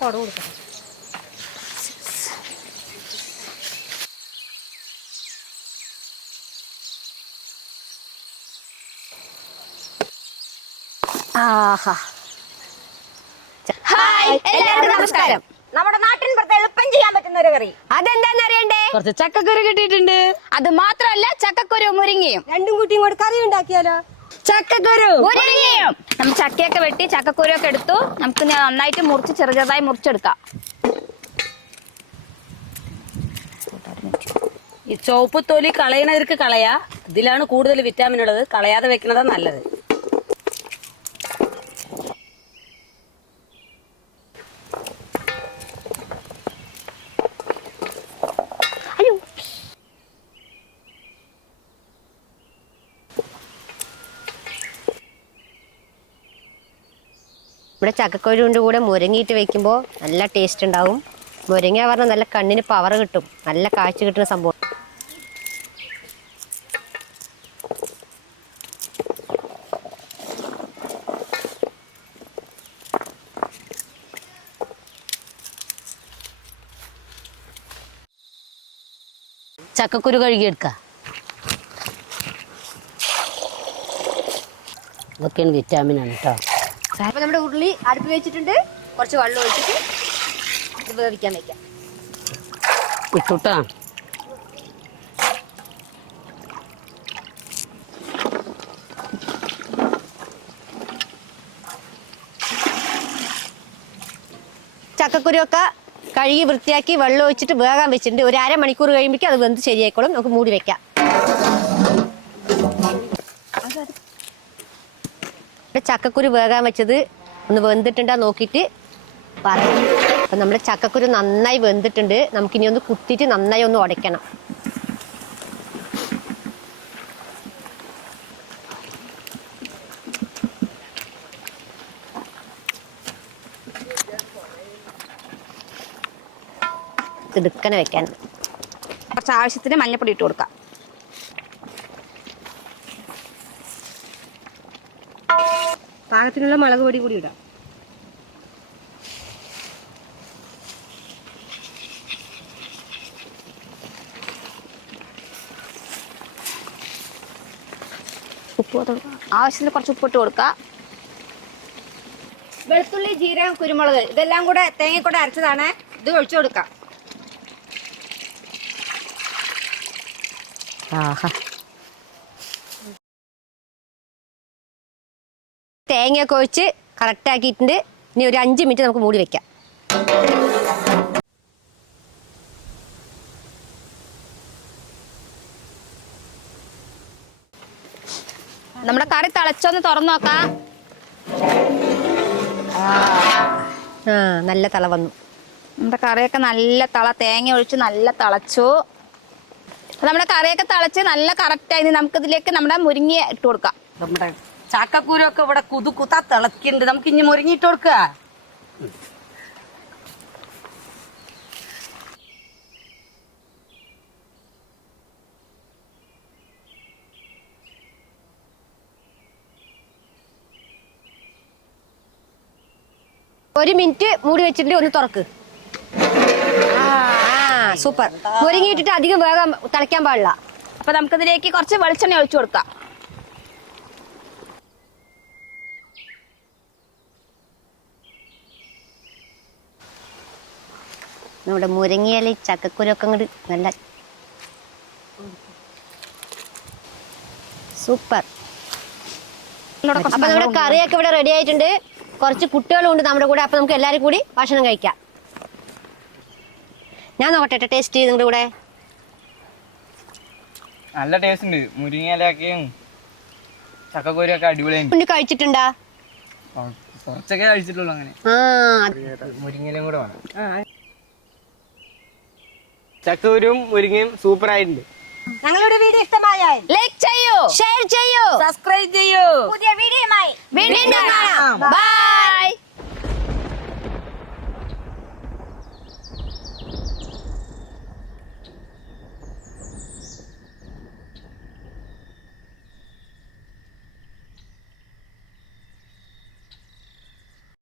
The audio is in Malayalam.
കുട കൊടുക്കണം ആഹാ. ഹായ് എല്ലാവർക്കും നമസ്കാരം. നമ്മുടെ നാട്ടിൻ പുറത്ത് എളുപ്പം ചെയ്യാൻ പറ്റുന്ന ഒരു കറി. അതെന്താന്ന് അറിയണ്ടേ? കുറച്ച് ചക്കക്കുരു കിട്ടിയിട്ടുണ്ട്. അത് മാത്രമല്ല ചക്കക്കുരു മുരിങ്ങയും. രണ്ടും കൂട്ടിയും ഇങ്ങോട്ട് കറി ഉണ്ടാക്കിയാലോ? ചക്കക്കുരു മുരിങ്ങയും. നമ്മൾ ചക്കയൊക്കെ വെട്ടി ചക്കക്കുരൊക്കെ എടുത്തു. നമുക്ക് നന്നായിട്ട് മുറിച്ച് ചെറു ചെറുതായി മുറിച്ചെടുക്കാം. ഈ ചുവപ്പ് തൊലി കളയണവർക്ക് കളയാ. ഇതിലാണ് കൂടുതൽ വിറ്റാമിൻ ഉള്ളത്. കളയാതെ വെക്കുന്നതാ നല്ലത്. ഇവിടെ ചക്കക്കുരുവിന്റെ കൂടെ മുരങ്ങിയിട്ട് വെക്കുമ്പോൾ നല്ല ടേസ്റ്റ് ഉണ്ടാവും. മുരങ്ങ പറഞ്ഞാൽ നല്ല കണ്ണിന് പവർ കിട്ടും. നല്ല കാഴ്ച കിട്ടുന്ന സംഭവം. ചക്കക്കുരു കഴുകിയെടുക്ക ഇതൊക്കെയാണ് വിറ്റാമിൻ ആണ് കേട്ടോ അപ്പോൾ നമ്മുടെ ഉരുളി അടുപ്പ് വെച്ചിട്ടുണ്ട്. കുറച്ച് വെള്ളം ഒഴിച്ചിട്ട് ഇത് വേവിക്കാൻ വെക്കാം. ഇട്ടുട്ടാ ചക്കക്കുരുവൊക്കെ കഴുകി വൃത്തിയാക്കി വെള്ളം ഒഴിച്ചിട്ട് വേകാൻ വെച്ചിട്ടുണ്ട്. ഒരു അരമണിക്കൂർ കഴിയുമ്പോഴേക്കും അത് വെന്ത് ശരിയായിക്കോളും. നമുക്ക് മൂടി വെക്കാം. ഇവിടെ ചക്കക്കുരു വേകാൻ വെച്ചത് ഒന്ന് വെന്തിട്ടുണ്ടാ നോക്കിയിട്ട് പറയാം അപ്പം നമ്മുടെ ചക്കക്കുരു നന്നായി വെന്തിട്ടുണ്ട്. നമുക്കിനി ഒന്ന് കുത്തിയിട്ട് നന്നായി ഒന്ന് ഉടയ്ക്കണം. തിടുക്കനെ വെക്കാൻ. കുറച്ച് ആവശ്യത്തിന് മഞ്ഞപ്പൊടി ഇട്ട് കൊടുക്കാം. പാകത്തിനുള്ള മുളക് പൊടി കൂടി ഇടാം. ഉപ്പ് ആവശ്യത്തിന് കുറച്ച് ഉപ്പിട്ട് കൊടുക്കാം. വെളുത്തുള്ളി ജീരകം കുരുമുളക് ഇതെല്ലാം കൂടെ തേങ്ങ കൂടെ അരച്ചതാണ്. ഇത് ഒഴിച്ചു കൊടുക്കാം. ആഹാ. തേങ്ങയൊക്കെ ഒഴിച്ച് കറക്റ്റ് ആക്കിയിട്ടുണ്ട് ഇനി ഒരു അഞ്ച് മിനിറ്റ് നമുക്ക് മൂടി വെക്കാം. നമ്മുടെ കറി തിളച്ചൊന്ന് തുറന്നു നോക്കാം. ആ നല്ല തള വന്നു. നമ്മുടെ കറിയൊക്കെ നല്ല തള തേങ്ങ ഒഴിച്ച് നല്ല തിളച്ചു. നമ്മുടെ കറിയൊക്കെ തിളച്ച് നല്ല കറക്റ്റായി. നമുക്ക് ഇതിലേക്ക് നമ്മുടെ മുരിങ്ങ ഇട്ട് കൊടുക്കാം. നമ്മുടെ ചക്കക്കുരു ഒക്കെ ഇവിടെ കുതു കുത്താ തിളക്കുന്നുണ്ട് നമുക്ക് ഇനി മുരിങ്ങിട്ട് കൊടുക്കുക. ഒരു മിനിറ്റ് മൂടി വെച്ചിട്ട് ഒന്ന് തുറക്ക്. സൂപ്പർ. മുരിങ്ങിയിട്ടിട്ട് അധികം വേഗം തിളയ്ക്കാൻ പാടില്ല. അപ്പൊ നമുക്കിതിലേക്ക് കുറച്ച് വെളിച്ചെണ്ണ ഒഴിച്ചു കൊടുക്കാം. നമ്മുടെ മുരിങ്ങയില ചക്കക്കുരൊക്കെ അങ്ങോട്ട് നല്ല സൂപ്പർ. അപ്പൊ നമ്മുടെ കറിയൊക്കെ ഇവിടെ റെഡി ആയിട്ടുണ്ട്. കുറച്ച് കുട്ടികളും ഉണ്ട് നമ്മുടെ കൂടെ അപ്പൊ നമുക്ക് എല്ലാവരും കൂടി ഭക്ഷണം കഴിക്കാം. ഞാൻ നോക്കട്ടെ ടേസ്റ്റ് ചെയ്ത് നിങ്ങളുടെ കൂടെ. നല്ല ടേസ്റ്റ് ഉണ്ട്. മുരിങ്ങയിലൊക്കെയും ചക്കക്കോരിയൊക്കെ അടിപൊളിയാണ് കഴിച്ചിട്ടുണ്ടാ? കുറച്ചൊക്കെ കഴിച്ചിട്ടുള്ളൂ അങ്ങനെ. ആ. മുരിങ്ങയിലും കൂടെ വേണം. ചക്കക്കുരും മുരിങ്ങയും സൂപ്പർ ആയിട്ടുണ്ട്. ഞങ്ങളുടെ വീഡിയോ ഇഷ്ടമായാൽ ലൈക്ക് ചെയ്യൂ ഷെയർ ചെയ്യൂ സബ്സ്ക്രൈബ് ചെയ്യൂ. പുതിയ വീഡിയോയുമായി വീണ്ടും കാണാം. ബൈ